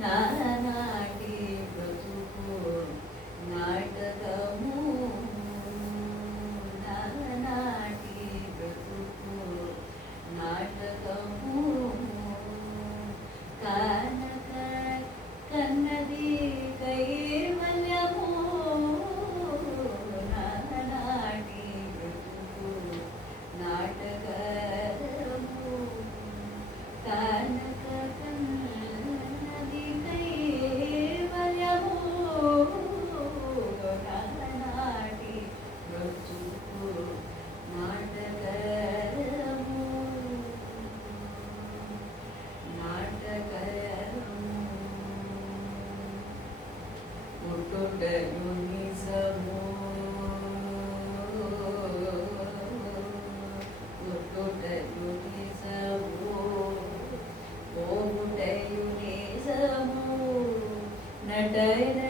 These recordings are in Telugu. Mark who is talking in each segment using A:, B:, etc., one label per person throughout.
A: なな and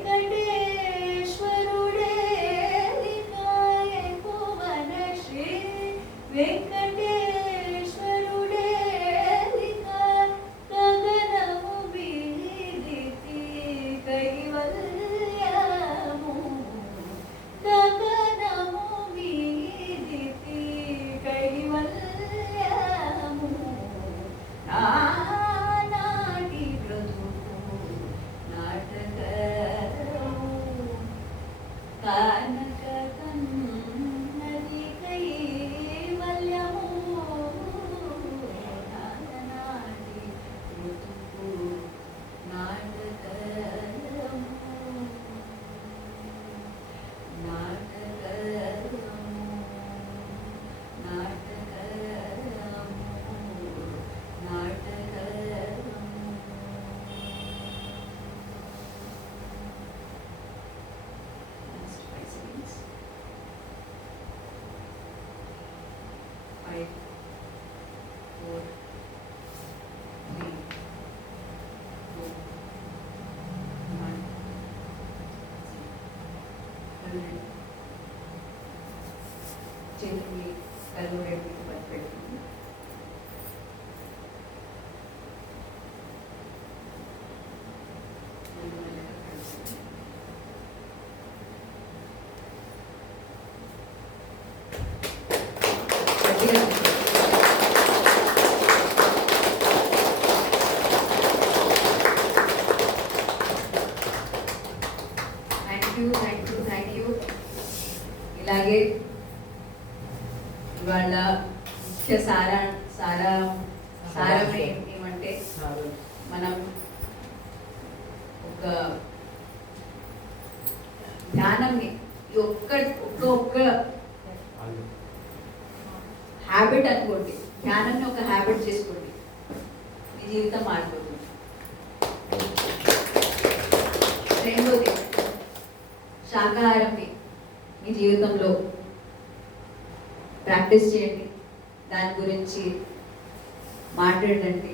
A: change we evaluate with what సారా సారా సారం. ఏమంటే మనం ఒక ధ్యానంని ఒక్క ఒక్క ఒక్క హ్యాబిట్ అనుకోండి. ధ్యానాన్ని ఒక హ్యాబిట్ చేసుకోండి. మీ జీవితం మారిపోతుంది. రెండోది శాకాహారంని మీ జీవితంలో ప్రాక్టీస్ చేయండి. దాని గురించి మాట్లాడండి.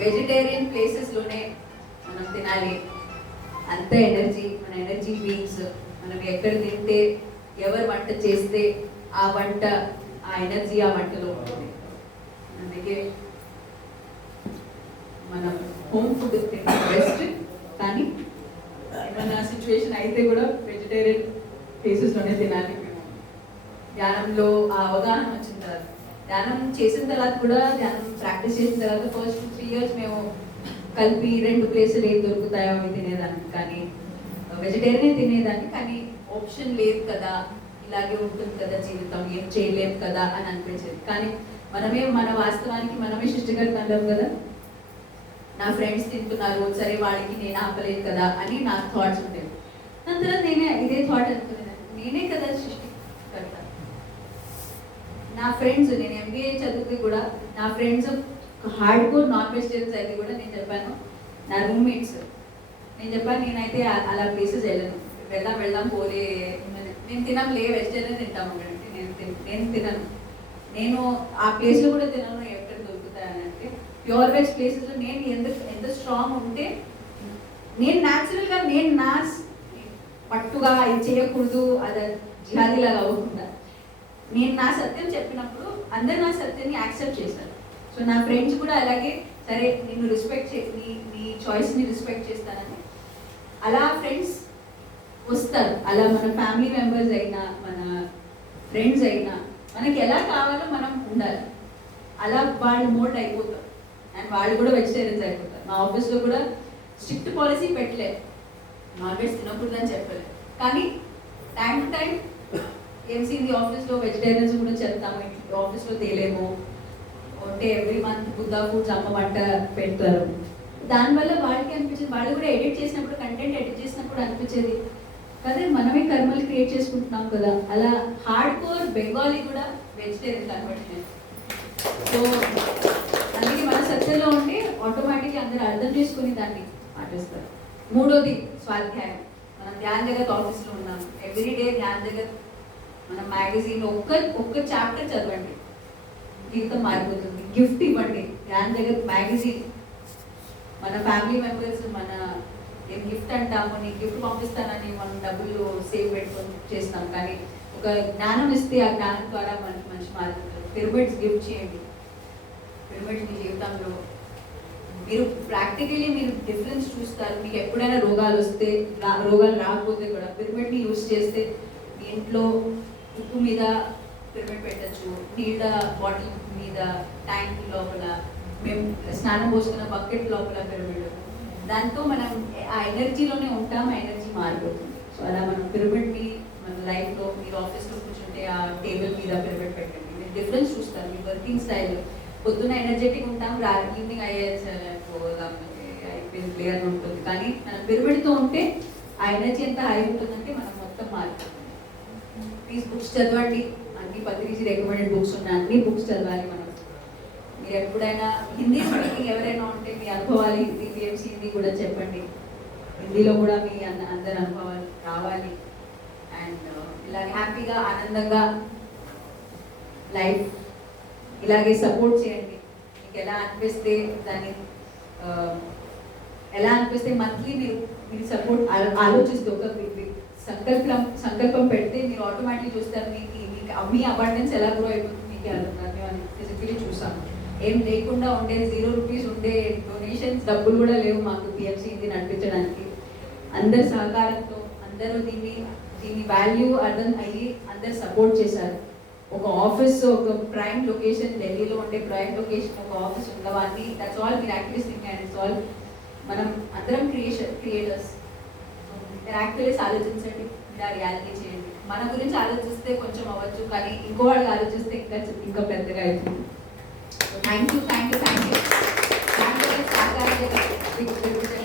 A: వెజిటేరియన్ ప్లేసెస్లోనే మనం తినాలి. అంత ఎనర్జీ మన ఎనర్జీ బీయింగ్స్ మనం ఎక్కడ తింటే ఎవరు వంట చేస్తే ఆ వంట ఆ ఎనర్జీ ఆ వంటలో ఉంటుంది. అందుకే మనం హోమ్ ఫుడ్ తినడం బెస్ట్ కానీ ఏమైనా సిచ్యువేషన్ అయితే కూడా వెజిటేరియన్ ప్లేసెస్లోనే తినాలి. ధ్యానంలో ఆ అవగాహన వచ్చిన తర్వాత. ధ్యానం చేసిన తర్వాత కూడా ధ్యానం ప్రాక్టీస్ చేసిన తర్వాత ఫస్ట్ త్రీ ఇయర్స్ మేము కలిపి రెండు ప్లేసులు ఏం దొరుకుతాయో అవి తినేదాన్ని కానీ వెజిటేరియన్ తినేదాన్ని కానీ ఆప్షన్ లేదు కదా ఇలాగే ఉంటుంది కదా జీవితం ఏం చేయలేము కదా అని అనిపించేది. కానీ మనమే మన వాస్తవానికి మనమే సృష్టికర్త కదా. నా ఫ్రెండ్స్ తింటున్నారు సరే వాళ్ళకి నేను ఆపలేదు కదా అని నా థాట్స్ ఉండేవి దాని తర్వాత నేనే ఇదే థాట్ అనుకునేదాన్ని నేనే కదా సృష్టికర్త నా ఫ్రెండ్స్ నేను ఎంబీఏ చదివితే కూడా. నా friends hard core non vegetarians అయితే కూడా నేను చెప్పాను. నా రూమ్మేట్స్ నేను చెప్పాను నేనైతే అలా ప్లేసెస్ వెళ్ళను. వెళ్దాం వెళ్దాం పోలే. నేను తినంలే వెజిటేరియన్ తింటాము అంటే నేను నేను తినను. నేను ఆ ప్లేస్లో కూడా తినను ఎక్కడ దొరుకుతాయని అంటే ప్యూర్ వెజ్ ప్లేసెస్లో నేను ఎంత ఎంత స్ట్రాంగ్ ఉంటే నేను న్యాచురల్గా నేను నా పట్టుగా ఇది చేయకూడదు అది జిహాదీలాగా అవ్వకుండా నేను నా సత్యం చెప్పినప్పుడు అందరు నా సత్యాన్ని యాక్సెప్ట్ చేశారు సో నా ఫ్రెండ్స్ కూడా అలాగే సరే నిన్ను రెస్పెక్ట్ చే నీ నీ చాయిస్ని రెస్పెక్ట్ చేస్తానని అలా ఫ్రెండ్స్ వస్తారు. అలా మన ఫ్యామిలీ మెంబర్స్ అయినా మన ఫ్రెండ్స్ అయినా మనకి ఎలా కావాలో మనం ఉండాలి. అలా వాళ్ళు మోల్డ్ అయిపోతారు. అండ్ వాళ్ళు కూడా వెజిటేరియన్స్ అయిపోతారు. మా ఆఫీస్లో కూడా స్ట్రిక్ట్ పాలసీ పెట్టలేదు నాన్ వెజ్ తినకూడదని చెప్పలేదు కానీ టైం టు టైం ఎంసీది ఆఫీస్లో వెజిటేరియన్స్ కూడా చెప్తాము ఆఫీస్లో తేలేము. అంటే ఎవ్రీ మంత్ బుద్ధా ఫుడ్స్ అమ్మమంట పెడతారు. దానివల్ల వాళ్ళకి అనిపించింది వాళ్ళు కూడా ఎడిట్ చేసినప్పుడు కంటెంట్ ఎడిట్ చేసినప్పుడు అనిపించేది. కదా మనమే కర్మలు క్రియేట్ చేసుకుంటున్నాం కదా అలా హార్డ్ కోర్ బెంగాలీ కూడా వెజిటేరియన్ కన్వర్ట్ సో అందుకే మన సత్యంలో ఉంటే ఆటోమేటిక్గా అందరూ అర్థం చేసుకుని దాన్ని పాటిస్తారు. మూడోది స్వాధ్యాయం. మనం ధ్యాన జగత్ ఆఫీస్లో ఉన్నాం. ఎవ్రీ డే ధ్యాన జగత్ మన మ్యాగజైన్ ఒక్క ఒక్క చాప్టర్ చదవండి. జీవితం మారిపోతుంది. గిఫ్ట్ ఇవ్వండి. ధ్యాన జగత్ మ్యాగజైన్ మన ఫ్యామిలీ మెంబర్స్ మన ఏం గిఫ్ట్ అంటాము నీ గిఫ్ట్ పంపిస్తానని మనం డబ్బులు సేవ్ పెట్టుకొని చేస్తాం. కానీ ఒక జ్ఞానం ఇస్తే ఆ జ్ఞానం ద్వారా మనకి మంచి మారుతుంది పిరమిడ్స్ గిఫ్ట్ చేయండి. పిరమిడ్స్ మీ జీవితంలో మీరు ప్రాక్టికలీ మీరు డిఫరెన్స్ చూస్తారు. మీకు ఎప్పుడైనా రోగాలు వస్తే రోగాలు రాకపోతే కూడా పిరమిడ్ని యూజ్ చేస్తే ఇంట్లో ఉప్పు మీద పిరమిడ్ పెట్టచ్చు నీళ్ళ బాటిల్ మీద ట్యాంక్ లోపల మేము స్నానం పోసుకున్న బకెట్ లోపల పిరమిడ్ దాంతో మనం ఆ ఎనర్జీలోనే ఉంటాం ఆ ఎనర్జీ మారిపోతుంది. సో అలా మనం పిరమిడ్ని మన లైఫ్లో మీరు ఆఫీస్లో కూర్చుంటే ఆ టేబుల్ మీద పిరమిడ్ పెట్టండి. మీరు డిఫరెన్స్ చూస్తారు మీ వర్కింగ్ స్టైల్ పొద్దున ఎనర్జెటిక్ ఉంటాం రా ఈవినింగ్ అయ్యే క్లియర్గా అయిపోయింది ఉంటుంది. కానీ మనం పిరమిడ్తో ఉంటే ఆ ఎనర్జీ ఎంత హై ఉంటుందంటే మనం మొత్తం మారుతుంది ప్లీజ్ బుక్స్ చదవండి. అన్ని పత్రికీ రికమెండెడ్ బుక్స్ ఉన్నాయి అన్ని బుక్స్ చదవాలి మనం. మీరు ఎప్పుడైనా హిందీ స్పీకింగ్ ఎవరైనా ఉంటే మీ అనుభవాలు హిందీ పిఎంసీ హిందీ కూడా చెప్పండి. హిందీలో కూడా మీ అన్న అందరి అనుభవాలు రావాలి. అండ్ uh, ఇలా హ్యాపీగా ఆనందంగా లైఫ్ ఇలాగే సపోర్ట్ చేయండి. మీకు ఎలా అనిపిస్తే దాన్ని uh, ఎలా అనిపిస్తే మంత్లీ మీరు మీరు సపోర్ట్ ఆలోచిస్తూ ఒక సంకల్పం సంకల్పం పెడితే మీరు ఆటోమేటిక్ చూస్తారు మీకు మీకు మీ అబాండెన్స్ ఎలా గ్రో అయిపోతుంది మీకు అర్థం మేము అని ఫిజికలీ చూసాం ఏం లేకుండా ఉండే జీరో రూపీస్ ఉండే డొనేషన్స్ డబ్బులు కూడా లేవు మాకు పిఎఫ్సి ఇది నడిపించడానికి. అందరి సహకారంతో అందరూ దీన్ని దీని వాల్యూ అర్థం అయ్యి అందరు సపోర్ట్ చేశారు. ఒక ఆఫీస్ ఒక ప్రైమ్ లొకేషన్ ఢిల్లీలో ఉండే ప్రైమ్ లొకేషన్ ఒక office ఉన్నవాన్ని that's all miraculous thing and it's all మనం అందరం క్రియేషన్ క్రియేటర్స్ మిరాక్యులస్ ఆలోచించండి ఇలా రియాలిటీ చేయండి. మన గురించి ఆలోచిస్తే కొంచెం అవ్వచ్చు కానీ ఇంకో వాళ్ళు ఆలోచిస్తే ఇంకా ఇంకా పెద్దగా అవుతుంది. Thank you thank you thank you thank you